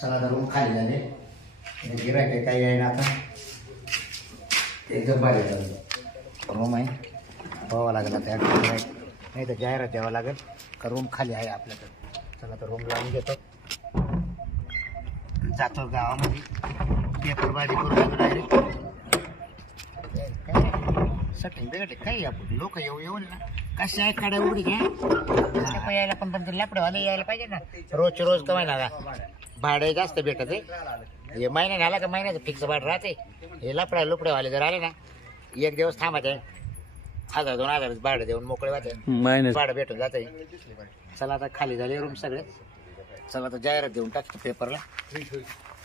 चला आता रूम खाली झाले. गिरायक काही आहे ना आता. एकदम भारी झालं. रूम आहे. पाहावं लागेल आता नाही तर जाहिरात द्यावं लागेल. का रूम खाली आहे आपल्याकडे. चला तर रूम लावून घेतो. जातो गावामध्ये. पेपर बाजी करून डायरेक्ट सटिंग बिघडले काही आपण लोक येऊ येऊन ना. कसे आहेत काड्या उघडी घ्या यायला पण पण लपडेवाले यायला पाहिजे ना. रोजचे रोज कमाय ना भाडे जास्त भेटत आहे. हे महिना झाला का महिन्याचं फिक्स भाडं राहते हे लपड्या लुपडेवाले जर आले ना एक दिवस थांबायचे हजार दोन हजार भाडं देऊन मोकळे वाटे. मायनस भाडं भेटून जाते चला आता खाली झाले रूम सगळे. चला आता जाहिरात देऊन टाकतो पेपरला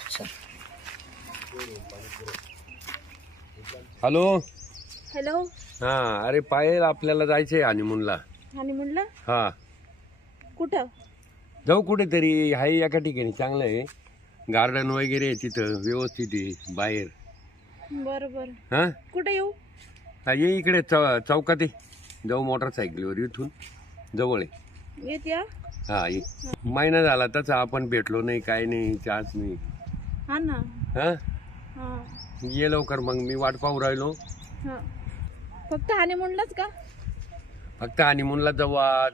चल. हॅलो? हॅलो? हा अरे पायल आपल्याला जायचंय हनीमूनला आणि म्हणलं हा. कुठं? जाऊ कुठेतरी आहे एका ठिकाणी चांगलं आहे. गार्डन वगैरे आहे तिथं व्यवस्थित आहे बाहेर. बरं बरं. हा? कुठं येऊ? हा, ये इकडे चौ चौकात आहे जाऊ मोटरसायकलीवर इथून. जवळ आहे. येते हा? हा ये. महिना झाला तसा आपण भेटलो नाही काय नाही चहाच नाही. हा ना. हा? हा. ये लवकर मग मी वाट पाहू राहिलो. हा. फक्त हाने म्हणलंच का? फक्त हनीमूनला जाऊ आज.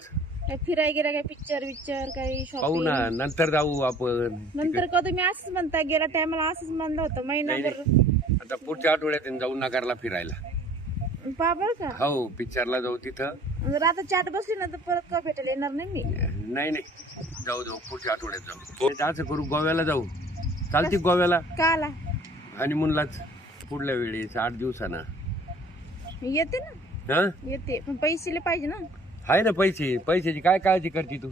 काय फिराय गेला काय पिक्चर विक्चर काही पाहू ना शॉपिंग नंतर जाऊ आपण नंतर का तुम्ही असंच म्हणता गेल्या टायमाला असंच म्हणलं होतं महिनाभर. आता पुढच्या आठवड्यात जाऊ नगरला फिरायला. पा बरं का. हो पिक्चरला जाऊ तिथं. जर आता चाट बसली ना तर परत का भेटायला येणार नाही मी? नाही नाही. जाऊ जाऊ पुढच्या आठवड्यात जाऊ. ते असं करू गोव्याला जाऊ. चालती गोव्याला. का आला आणि मुलाच पुढल्या वेळेस आठ दिवसानं. येते ना? हा? येते. पण पैसे लय पाहिजे ना. आहे ना पैसे? पैशाची काय काळजी करते तू?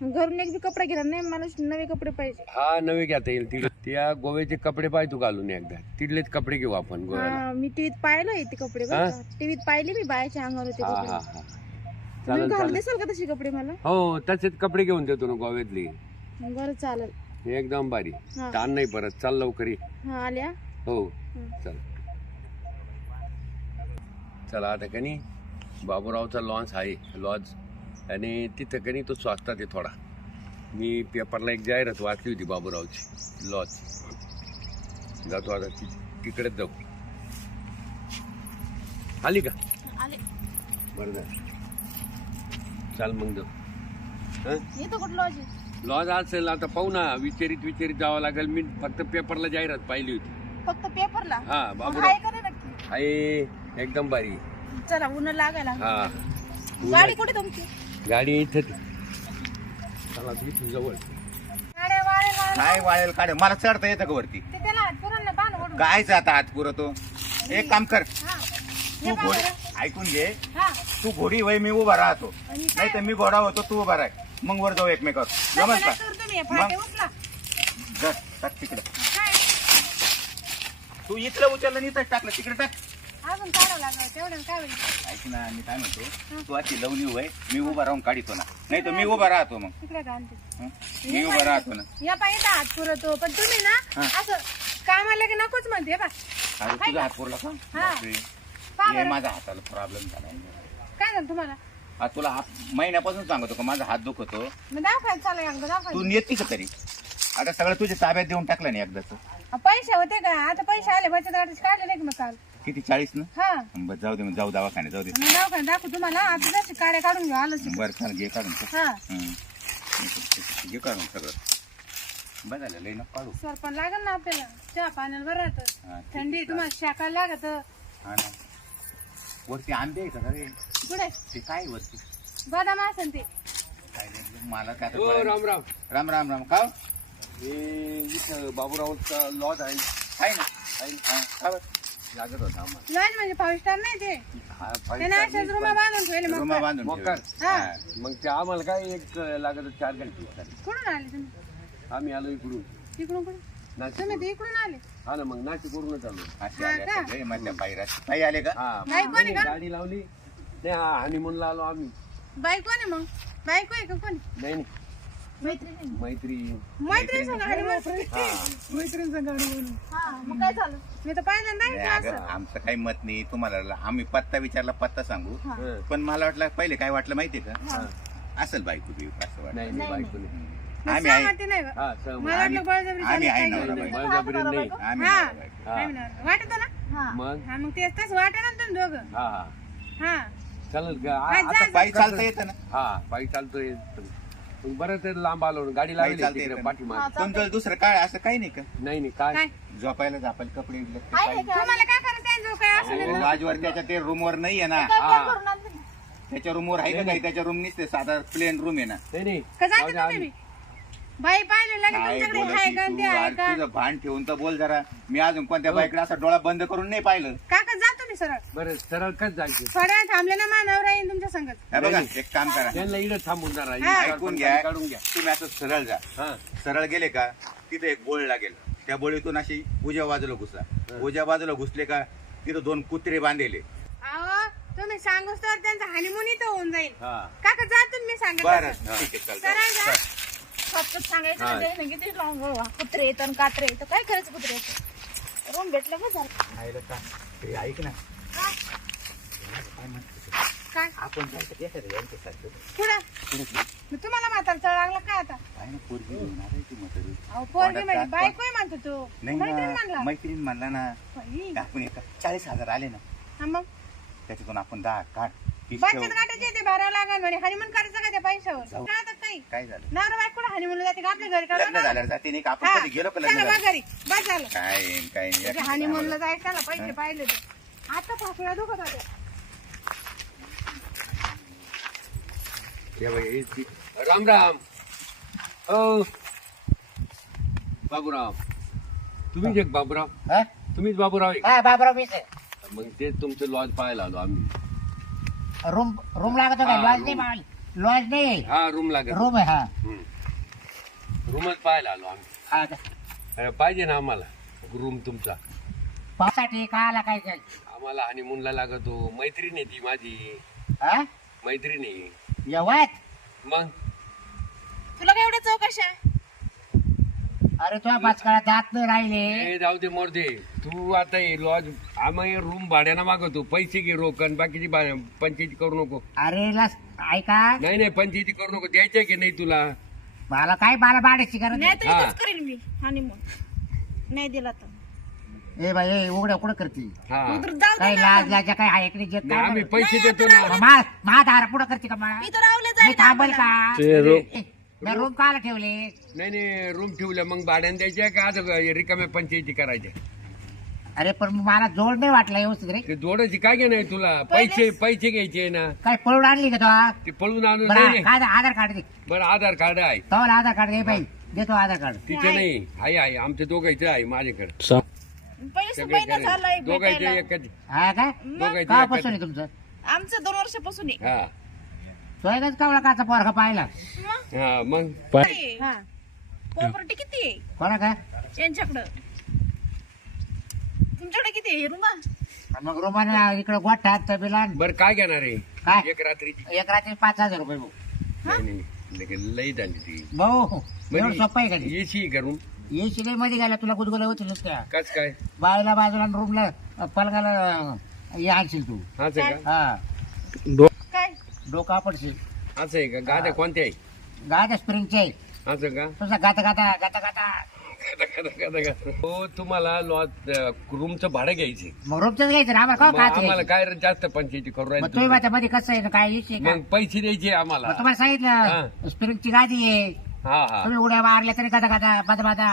घरून एक बी कपडा घेणार नाही मला नवे कपडे पाहिजे. हा नवे घेता येईल तिकडे. त्या गोव्याचे कपडे पाय तू घालून एकदा. तिथलेच कपडे घेऊ आपण गोव्याला. हा मी टीव्हीत पाहिलं ते कपडे हा? टीव्हीत पाहिले मी बायाच्या अंगावर होते हा कपडे. हा हा. तुम्ही चालेल घालून चालेल. देसाल का तसे कपडे मला? हो तसेच कपडे घेऊन देतो ना गोव्यातले. बरं चालेल. एकदम भारी. हा. ताण नाही परत. चाल लवकर ये. हा आल्या? हो. हं. चल. चला आता कनी. बाबूरावचा लॉन्च आहे लॉज आणि तिथं कनी तो स्वस्तात आहे थोडा. मी पेपरला एक जाहिरात वाचली होती बाबूरावची लॉज जातो आता ति तिकडेच जाऊ. आली का? बरं झालं. चाल मग जाऊ. हं? लॉज लॉज असेल आता पाहू ना. विचारित विचारित जावं लागेल. मी फक्त पेपरला जाहिरात पाहिली होती. फक्त पेपरला हा बाबूराव. नक्की? आहे एकदम भारी. चला उन्हा लागायला हा. गाडी कुठे तुमची? गाडी इथं चला इथून जवळ. गाड्या वाळे वाळे काय वाळेल काढ मला चढता येतं का वरती? ते त्याला पुरांना बांध ओढून. कायच आता हात पुरतो? एक काम कर. हा. तू घोडी बरं. ऐकून घे. हा. तू घोडी वय मी उभा राहतो. आणि काय? नाही तर मी घोडा होतो तू उभा राह. मग वर जाऊ एकमेकावर. जमल नाही का? करतो मी, हे फाटे मग? उचला. जा, टाक तिकडे. काय? तू इथलं उचललं आणि इथंच टाकलं. तिकडे टाक. अजून काढावं लागलं तेवढं काय होईल? ऐक ना मी काय म्हणतो तू अशी लवणी वय मी उभा राहून काढितो ना. नाही तर मी उभा राहतो मग. तिकडे हं? मी उभा राहतो ना. या पाहिजे हात पुरवतो पण तुम्ही ना. असं कामाला की नकोच म्हणते बा. अरे तुझा हात पुरला का? हा. बापरे. पहा हे बरं. माझ्या हाताला प्रॉब्लेम झाला काय झालं तुम्हाला? हा तुला हा महिन्यापासून सांगतो का माझा हात दुखतो? मग दवाखान्यात चालू एकदा तू दवाखान्यात नेती का तरी? आता सगळं तुझ्या ताब्यात देऊन टाकलं नाही एकदाच. पैसे होते का? आता पैसे आले बचत गटाचे काढले नाही का मग काल? किती? चाळीस ना? हा. बरं जाऊ दे मग जाऊ दवाखान्यात जाऊ दे. मग दवाखान्यात दाखवू तुम्हाला. आता जशी काड्या काढून घेऊ आलं शिकू. बरं चाल घे काढून. टाक. हा. हं. घे काढून सगळं. बरं झालं लई नको काढू. सर पण लागेल ना आपल्याला. चहा पाण्याला बरं हा, राहतं ठीक थंडी आहे. तुम्हाला शाकायला लागत. हा ना. वरती आंबे आहे का रे कुठे? ते काय आहे वरती? बदाम असेल ते. काय नाही, मला काय आता हो कळलं. राम राम. राम राम राम. का? हे इथं बाबूरावचा लॉज आहे. काय ना? काय ना? हा, का बरं? लागत होता आम्हाला. लॉज म्हणजे फाईव्ह स्टार नाही ते. हा, त्याने फाईव्ह अशाच स्टार रुमा बांधून ठेवले रुमा मग बांधून मोकार. ठेवले. हा. हा. मग ते आम्हाला काय एक लागत होतं चार घंटे कुठून आले तुम्ही? आम्ही आलो इकडून. इकडून कुठून? नाशिक तुम्ही ते इकडून आले? हा ना मग नाशिक वरूनच आलो. असे हा आले मधल्या आले का? हा नाही, कोणी नाही, का? गाडी लावली. नाही हा हनीमूनला आलो आम्ही. बायको आहे मग? बायको आहे का कोणी? नाही नाही. मैत्रिणी. मैत्री मैत्रिणी संग आली मग हा. मैत्रिणी संग आली म्हणून हा मग काय झालं? मी तर पहिल्यांदा नाही, ऐकलं अगं, असं? आमचं काही मत नाही. तुम्हाला आम्ही पत्ता विचारला पत्ता सांगू. हा. हं. पण मला वाटलं पहिले काय वाटलं माहितीये का? हा. असेल बायको बियको असं वाटलं. नाही नाही बायको नाही. आम्ही आहे सहमती नाही का? हा सहमत. मला वाटलं बळजबरी आम्ही आहे चालेल नवरा काय बायको. बळजबरी नाही. आम्ही हा. नवरा बायको. हा. आम्ही नवरा. वाटतं ना? मग? हा मग तेच तसं वाटत ना तुम्ही दोघं. हा. हा. हा चालेल का? आ- काय आता जा- पायी चालता येतं ना? हा पायी चालतोय. मग बरं तर लांब आलो ना. गाडी लागली तिकडे येतं पाठीमाग. तुमचं दुसरं काय असं काही नाही का? नाही नाही काय? काय? झोपायला झापायला कपडे बिपडे आहे काही का? तुम्हाला काय करायचं जो काय असं अहो, राजवर त्याच्या ते रूमवर नाही आहे ना. काय हा. करून आणते? त्याच्या रूमवर आहे का काही? त्याच्या रूम नसते साधा प्लेन रूम आहे ना. नाही नाही. का जाऊ जाते दे तुम्ही? आम्ही. बी? बाई पाहिलं लगे काय तुमच्याकडे बोलत आहे ती का? तू? ते आहे अरे का? तुझं भान ठेवून तर बोल जरा. मी अजून कोणत्या बाईकडे असा डोळा बंद करून नाही पाहिलं. काका जा तुम्ही सरळ. बरं सरळ कच जायचे? थोड्या थांबले ना मानव राहील तुमच्या संगत. हे बघा एक काम करा. त्यांना इकडे थांबून हा. ऐकून घ्या काढून घ्या. तुम्ही असं सरळ जा. हा. सरळ गेले का तिथे एक बोळ लागेल. त्या बोळीतून अशी उजव्या बाजूला घुसा. उजव्या बाजूला घुसले का तिथं दोन कुत्रे बांधलेले. अहो तुम्ही सांगूस तर त्यांचा हनीमून इथं होऊन जाईल. हा. काका जा तुम्ही सांगत बरं तसं. ठीक आहे चल सरळ जा. फक्त सांगायचं हा. नाही ना किती लांब वा, कुत्रे येतं आणि कात्रे येतं. काय करायचं कुत्रे येतं? रूम भेटलं का झालं? का? ते ऐक ना काय? आपण जायचं एखाद्या यांच्यासारखं. पुढं. मग तुम्हाला म्हातारा लागला काय आता? काय ना पोरगी येणार आहे ती म्हातारी. अहो पोरगी कोणाचा- म्हणजे म्हणतो तो. नाही मैत्रीण ना म्हणला. मैत्रीण म्हणला ना बाई. आपण एका चाळीस हजार आले ना? हा मग? त्याच्यातून आपण दहा काढ तीस बचत ठेवू. गटाचे ते भरावं लागेल म्हणे. हनीमून करायचं का त्या पैशावर? जाऊ. काय आता काही काय झालं? नवरा बायको हनीमून जाते का? आपल्या घरी लग्न कळलं झाल्यावर जाते नाही का? आपण कधी गेलो का लग्न चला बा झालं. घरी बस झालं. काय काय नाही हनीमूनला जायचं त्याला पैसे पाहिले आता दुखत होते. हे ती- राम राम. हो बाबूराव. तुम्हीच एक बाबूराव? हा? तुम्हीच बाबूराव आहे का? हा बाबराव मीच. मग ते तुमचं लॉज पाहायला आलो आम्ही. रूम रूम लागत हा, का लॉज. नाही मावली. लॉज नाही हा रूम लागेल. रूम आहे हा. रूमच पाहायला आलो आम्ही. हा? अरे, पाहिजे ना आम्हाला रूम तुमचा. पावसासाठी का आला काय काय आम्हाला हनीमूनला लागतो. मैत्रीण आहे ती माझी. हा? मैत्रीण आहे. येवत मग? तुला काय एवढ्या चौकशा अरे तुझ्या पाचकाळा दात नाही राहिले. ए जाऊ दे मोरदे तू आता हे लॉज आम्ही रूम भाड्यानं मागवतो. पैसे घे रोकन. बाकीची बा- पंचायती करू नको. अरे लस ऐका. नाही नाही पंचायती करू नको. द्यायचे की नाही तुला? मला काय मला भाड्याची गरज नाही नाही तर हा. इथंच करेन मी. हनीमून नाही दिला तर. ए बाई ए, उघड्या कुठं करते? हा. मग तर जाऊ काय दे लाज ना लाजा काय आहे इकडे जे नाही, आम्ही काय पैसे देतो ना. मा मा दारा पुढं करते का मा? रावले मी जाईल थांबल का? ते मी रूम काला ठेवले? नाही नाही रूम ठेवल्या मग भाड्यानं द्यायच्या का आता रिकाम्या पंचायती करायच्या अरे पण मला जोड नाही वाटला व्यवस्थित रे. ते जोडायची काय घे नाही तुला? पैसे पैसे घ्यायचे ना. काय पळून आणली का तो? ते पळून आणून बरं नाही, नाही. काय आधार कार्ड दे. बरं आधार कार्ड आहे. तो आधार कार्ड घे बाई. देतो आधार कार्ड. तिचं नाही. आहे आहे. आमच्या दोघांचं आहे माझ्याकडे. पहिलीच सगळे महिना झाला एक दोघांचे भेटायला. एकच हा काय दोघांचे कापासून एकच आहे तुमचं? आमचं दोन वर्षापासून आहे. हा. एकच कावळा काचा पोरखा पाहिला मग? हा मग हा. प्रॉपर्टी किती? आहे कोणा काय? यांच्याकडं. तुमच्याकडे किती आहे रुमा? मग रोमाने इकडे गोठ्यात तबिलान बरं काय घेणार आहे? काय? एक रात्रीची. एक रात्री पाच हजार रुपये भाऊ. नाही, नाही, लई झाली ती. भाऊ एवढं सोपं आहे का एसी करून. ये शिले मध्ये गेला तुला गुदगुला होतील नुसत्या. कस काय? बायला बाजूला रूमला पलगाला अं, हे आणशील तू. असं आहे का? हा. डोका पडशील असं आहे का? गाड्या कोणत्या आहे? गाड्या स्प्रिंगचे आहे. असं का? तुझा गाता गाता गाता गाता. गादा, गादा, गादा, गादा. हो तुम्हाला लॉज रूमचं भाडं घ्यायचे मग रूमचंच घ्यायचं ना? आम्हाला काय आम्हाला काय रे जास्त पंचायती करू मग राहील तुम्ही तुम्ही. माझ्या मध्ये कसं आहे ना काय इशू आहे का? मग पैसे द्यायचे आम्हाला. मग तुम्हाला सांगितलं स्प्रिंगची गादी आहे. हा हा. तुम्ही उड्या मारल्या तरी गाता गाता बादा बादा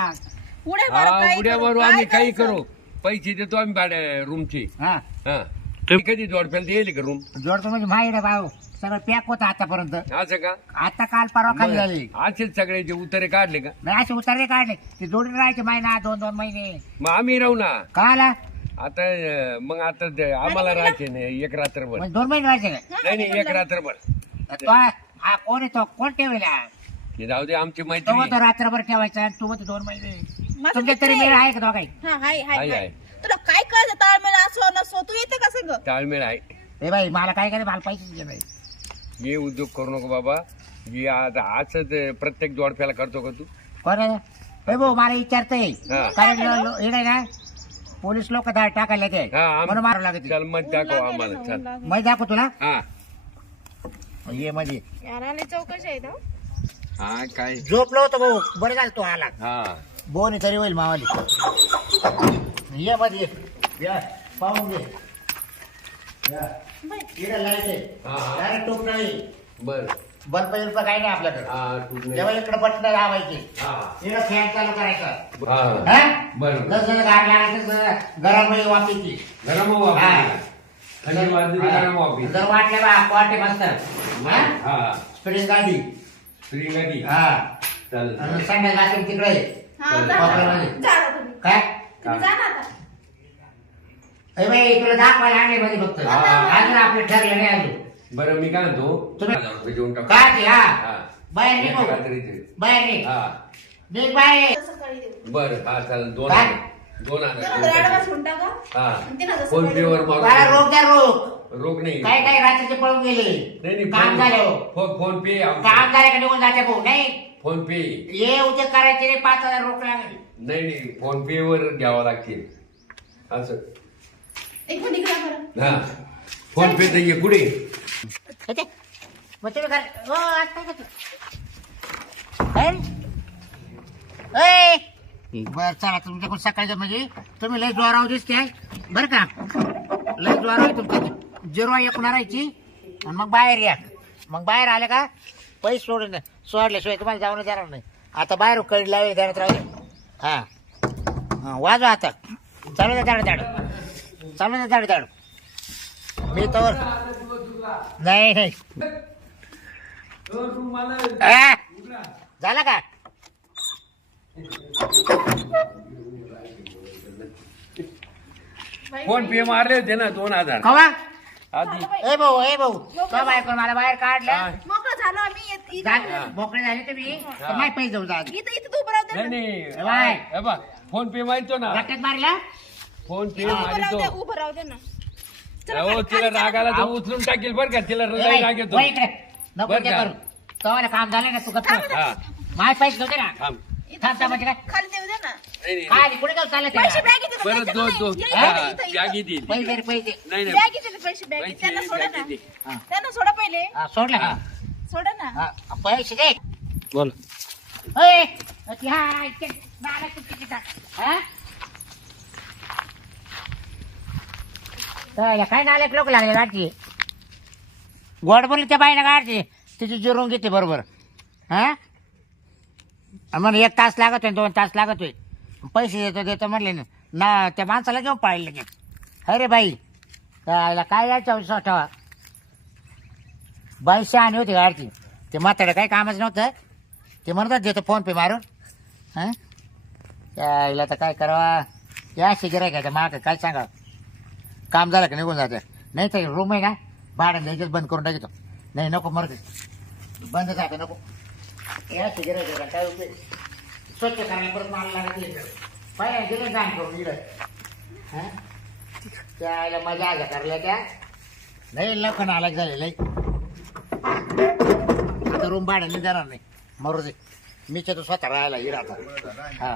उड्या मारा, हा काही उड्यावर करू, आम्ही काय काही करायचं? करू. पैसे देतो आम्ही भाड्या रूमचे हा. हा. तुम्ही कधी जोडप्याला येईल का रूम जोडतो म्हणजे माहिती भाऊ. सगळं पॅक होतं आतापर्यंत. असं का? आता काल परवा खाली झाली असेच सगळे जे उतारे काढले का? नाही असे उतरले काढले. ते जोडून राहायचे महिना दोन दोन महिने. मग आम्ही राहू ना. का आला आता अं, मग आता ते आम्हाला राहायचे नाही एक रात्रभर. म्हणजे दोन महिने राहायचे का? नाही नाही एक रात्रभर. तो हा कोण आहे तो? कोण ठेवला हे जाऊ दे आमची तो मैत्री म्हणतो रात्रभर ठेवायचा आणि तू म्हणतो दोन महिने. माझं तुमच्या मित्र तरी आहे. वेळ आहे का तो काही हा हाय हाय हाय, हाय. हाय. तुला काय कळतं ताळमेळ असो नसो तू येते का सगळं? ताळमेळ आहे. ए बाई मला काय करे मला पैसे दे बाई हे उद्योग करू नको बाबा. हे आता असंच प्रत्येक जोडप्याला करतो का तू? कोण आहे? ए भाऊ मला विचारतंय. हा. कारण लो- इकडे ना पोलीस लोक टाकायला ते हा आम- म्हणून मारावं लागत चल मग दाखव आम्हाला. चल. मै दाखव तुला. हा. ये मध्ये यार आले चौकशी आहे तो हा काय? झोपलो होतो भाऊ. बरं झालं तू आला. हा. बोनी तरी होईल मावाली. ये मध्ये ये. या पाहून घे. या. इकडे लाइट आहे हा, हा. डायरेक्ट टोप नाही बर बल्ब बिल्ब काही नाही आपल्याकडे हा तू नाही. जेव्हा इकडे बटन दाबायचे हा इकडे फॅन चालू करायचा हा हा? बरं. जसं गार लागायचं तसं गरम वापायची गरम हा. वापी थंडी वाजली तर गरम वापी जर वाटले बा क्वाटे मस्त हा हा स्प्रिंग गाडी फ्री गाडी हा चालेल आणि तिकडे आहे. हा, बरं. जा वापरामध्ये. ना. जा ना तुम्ही. काय तुम्ही जा ना आता. ए बाई इकडे दाखवायला आणले मध्ये फक्त. हा. अजून आपलं ठरलं नाही अजून. बरं मी काय म्हणतो? तुम्ही- हजार रुपये देऊन टाकू. काय ते हा. हा. बाहेर निघ. भाऊ. बाहेर निघ. हा. निघ बाहेर. सकाळी देऊ. बरं हा चालेल. दोन काय? हजार दोन हजार ऍडव्हान्स. हा. आणि तीन हजार फोन सकाळी पे वर देऊ. मारू रोग द्या रोग. रोग नाही. काय काय रात्रीचे पळून गेले? नाही नाही काम फोन- झालं. फो- फोन पे आमचं. काम झालं का निघून जाते भाऊ? नाही. फोन पे. ये उद्या करायचे रे पाच हजार रोख लागेल. नाही नाही फोन पे वर घ्यावं लागतील. असं एक मिनिट इकडे या बरं. हा. फोन पे तर ये येते. मग तुम्ही कर. हो काय काय? ए! बर चला तुमच्याकडून सकाळचं म्हणजे तुम्ही लय जोरावर दिसते बरं का? लय जोरावर तुमचं. जिरवा एक मारायची आणि मग बाहेर या. मग बाहेर आले का पैसे सोडून सोडल्याशिवाय तुम्हाला जाऊन देणार नाही. आता बाहेर कडी लावली देण्यात राहिले हा. हा, वाजवा आता. चालू द्या दाड दाड चालू द्या दाड दाड मी तर नाही नाही. आ? झाला का? फोन पे मारले होते ना दोन हजार. कवा? आधी. ए भाऊ ए भाऊ. तो बायको मला बाहेर काढलं. मोकळं झालो आम्ही येत- इथं- जा- मोकळे झाले तुम्ही. तर नाही पैसे देऊ जा इथं इथं तू दे. नाही ना. नाही बाय. हे बघ, फोन पे मारतो ना. मारला? फोन पे उभं राहू दे मारतो उभं राहू दे ना. चला, हो खाली- तिला खाली चला. रागाला तर उचलून टाकेल बरं का तिला ए हृदय बाई, राग येतो. वळ इकडे. नको बरं ते का? करू. कवाला काम झालं ना तू गप्प ना. हा. माय पैसे होते ना. थांब. इथं थांब थांब म्हणजे काय खाली देऊ दे ना. नाही, नाही, काय कुठे जाऊ पैसे ते बॅग इथे बरं द्यायचे दोन नाही. दोन. इथं- हा, इथं- इथं- बॅगी देईल पैसे रे पैसे. नाही नाही. बॅग इथे पैसे बॅग पैसे त्यांना सोडा ना. बॅगी दे. हा. त्यांना सोडा पहिले. हा, सोडलं का? सोडा ना. हा, पैसे दे. बोल. ओय, अति हा, इथे, मला किती किती टाक. हा? तर काय नालेक लोक लागले गाडची गोड बोलली त्या बाईनं गाडची तिची जिरून घेते बरोबर. हा? म्हणून एक तास लागत लागतोय दोन तास लागत लागतोय. पैसे देतो देतो म्हणले ना ना त्या माणसाला घेऊन पाळले की. अरे बाई त्याला काय यायच्या विश्वास हो ठेवा बाई शहाणी होती गाडची ते म्हाताडं काही कामच नव्हतं. ते म्हणतात देतो फोन पे मारून. हां? त्याला तर काय करावा? या शिगिराय का माग. काय सांगा काम झालं का निघून जाते. नाही तर रूम आहे ना भाडं द्यायचंच बंद करून टाकतो. नाही नको मरते बंद जातं नको. या सिगरेट काय उपयोग? स्वच्छ करायला परत माल लागत पाहिजे गेलं करून इकडं. हां? त्याला मजा आल्या करल्या त्या. नाही लखन आला झालेलं आता रूम भाड्याने देणार नाही. मरू दे. मी तो स्वतः राहायला इरा आता हा.